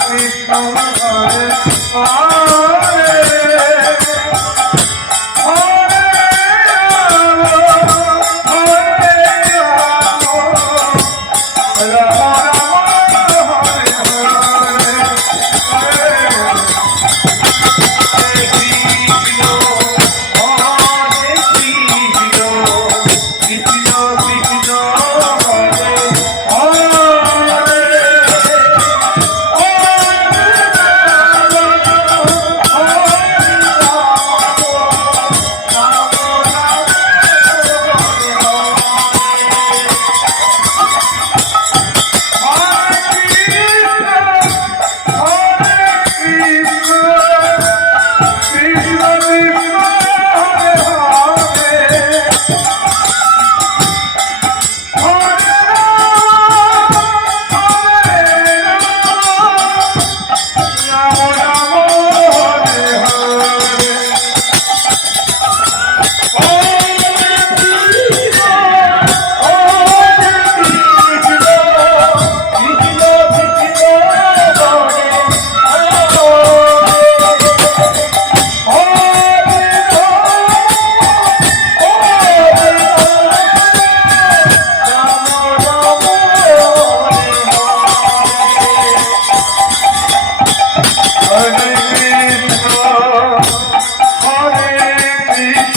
Krishna Hare